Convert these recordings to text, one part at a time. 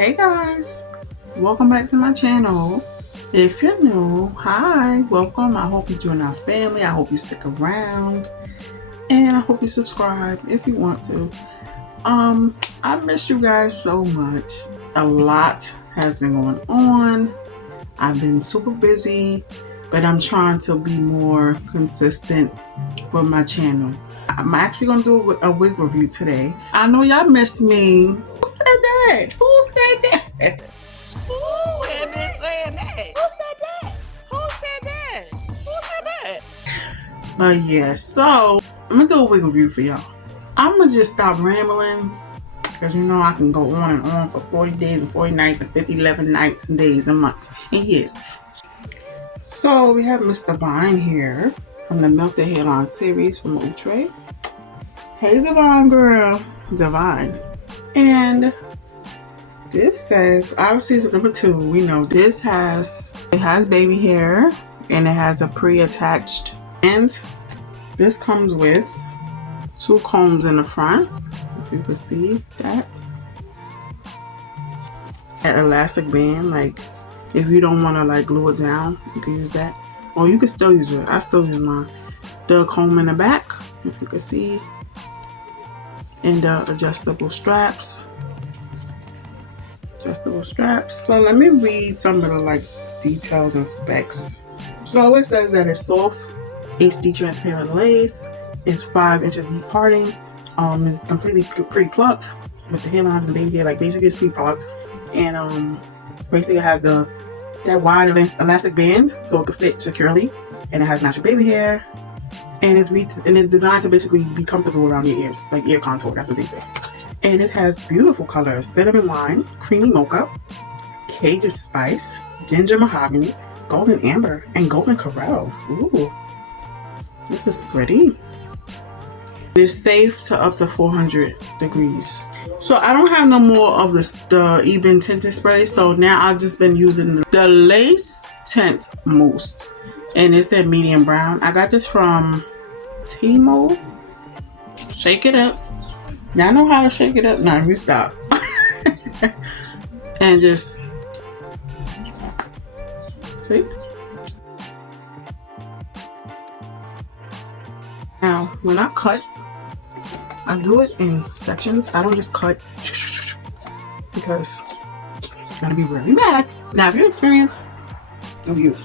Hey guys, welcome back to my channel. If you're new, hi, welcome. I hope you join our family. I hope you stick around, and I hope you subscribe if you want to. I miss you guys so much. A lot has been going on. I've been super busy, but I'm trying to be more consistent with my channel. I'm actually gonna do a wig review today. I know y'all miss me. Who said that? Who said that? Who had been saying that? Who said that? Who said that? Who said that? But yeah, so I'm gonna do a wig review for y'all. I'm gonna just stop rambling because you know I can go on and on for 40 days and 40 nights and 50, 11 nights and days and months and years. So we have Mr. Vine here from the Melted Hairline series from Outre. Hey Divine girl, Divine. And this says, obviously it's number 2. We know this has baby hair and it has a pre-attached, and this comes with 2 combs in the front, if you can see that. That elastic band, like if you don't want to like glue it down, you can use that. Or you can still use it. I still use mine. The comb in the back, if you can see. And the adjustable straps. So let me read some of the like details and specs. So it says that it's soft HD transparent lace. It's 5 inches deep parting. It's completely pre-plucked with the hairlines and baby hair. Like basically it's pre-plucked, and basically it has that wide elastic band so it can fit securely, and it has natural baby hair, and it's designed to basically be comfortable around your ears, like ear contour. That's what they say. And it has beautiful colors: cinnamon wine, creamy mocha, Cajun spice, ginger mahogany, golden amber, and golden corral. Ooh, this is pretty. It's safe to up to 400 degrees. So I don't have no more of the even tinted spray, so now I've just been using the lace tint mousse, and it's at medium brown. I got this from Timo. Shake it up. Now I know how to shake it up. Now let me stop. And just see. Now when I cut, I do it in sections. I don't just cut because it's gonna be really bad. Now if you're experienced, do you.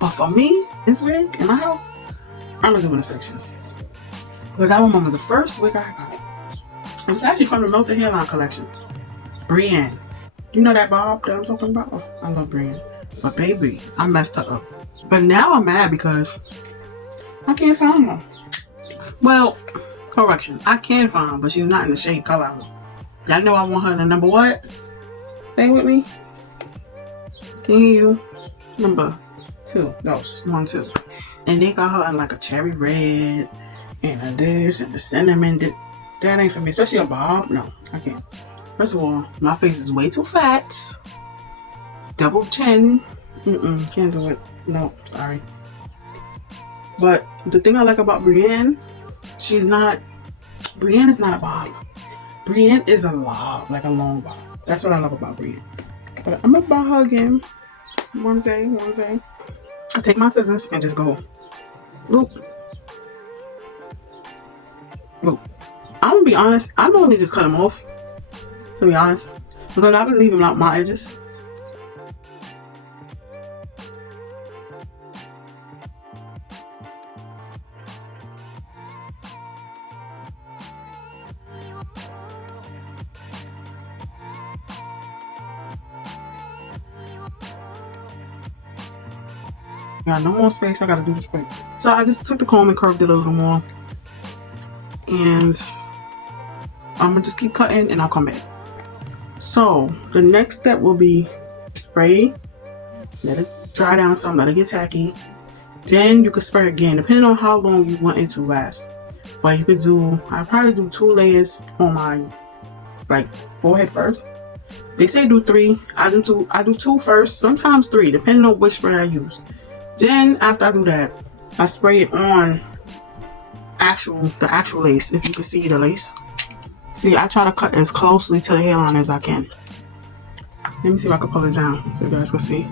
But for me, this wig in my house, I'm gonna do it in sections. Because I remember the first wig I got. It was actually from the Melted Hairline collection. Brienne. You know that bob that I'm talking about? Oh, I love Brienne. But baby, I messed her up. But now I'm mad because I can't find her. Well, correction. I can find her, but she's not in the shade color. Y'all know I want her in the number what? Say it with me. Can you hear you? Number 2. No, 1, 2. And they got her in like a cherry red and a this and the cinnamon. That ain't for me, especially a bob. No, I can't. First of all, my face is way too fat. Double chin. Can't do it. No, sorry. But the thing I like about Brienne, Brienne is not a bob. Brienne is a lob, like a long bob. That's what I love about Brienne. But I'm gonna buy her again. One day. I take my scissors and just go loop. I'm gonna be honest, I normally just cut them off, to be honest, because I've been leaving out my edges. Got no more space, I gotta do this quick. So I just took the comb and curved it a little more. And I'm gonna just keep cutting and I'll come back. So the next step will be spray, let it dry down some, let it get tacky. Then you can spray again, depending on how long you want it to last. But you could I'll probably do 2 layers on my like forehead first. They say do 3. I do 2 first, sometimes 3, depending on which spray I use. Then after I do that, I spray it on the actual lace. If you can see the lace, see, I try to cut as closely to the hairline as I can. Let me see if I can pull it down so you guys can see.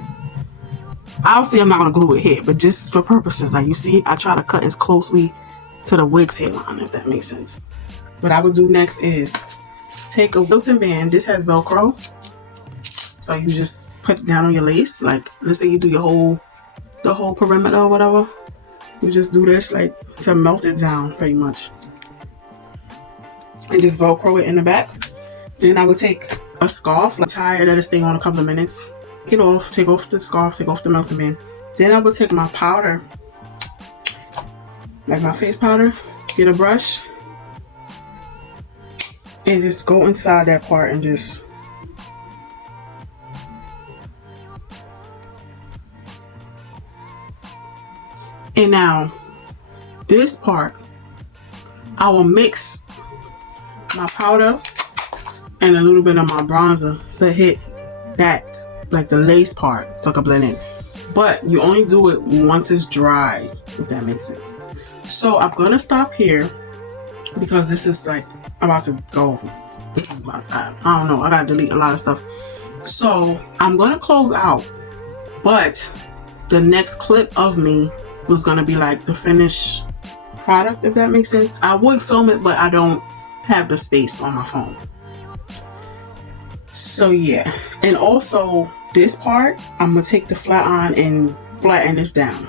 Obviously, I'm not going to glue it here, but just for purposes, like you see, I try to cut as closely to the wig's hairline, if that makes sense. What I would do next is take a built-in band. This has Velcro, so you just put it down on your lace. Like, let's say you do the whole perimeter or whatever. You just do this like to melt it down, pretty much, and just Velcro it in the back. Then I would take a scarf, like tie it, let it stay on a couple of minutes. Get off, take off the scarf, take off the melting band. Then I would take my powder, like my face powder, get a brush, and just go inside that part and just and now this part I will mix my powder and a little bit of my bronzer to hit that, like the lace part, so I can blend in. But you only do it once it's dry, if that makes sense. So I'm gonna stop here because this is like about to go. This is about time. I don't know. I gotta delete a lot of stuff. So I'm gonna close out. But the next clip of me was gonna be like the finished product, if that makes sense. I would film it, but I don't have the space on my phone. So yeah, and also this part, I'm gonna take the flat iron and flatten this down,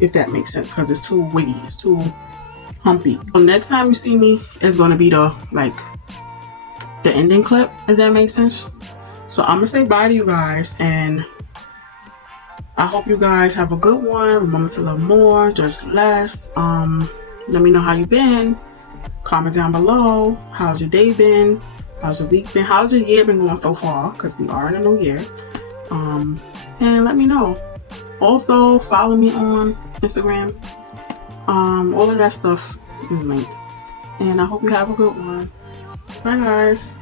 if that makes sense, because it's too wiggy, it's too humpy. So next time you see me, it's gonna be the ending clip, if that makes sense. So I'm gonna say bye to you guys, and I hope you guys have a good one. Remember to love more, judge less. Let me know how you been. Comment down below. How's your day been? How's your week been? How's your year been going so far? Because we are in a new year. And let me know. Also, follow me on Instagram. All of that stuff is linked. And I hope you have a good one. Bye, guys.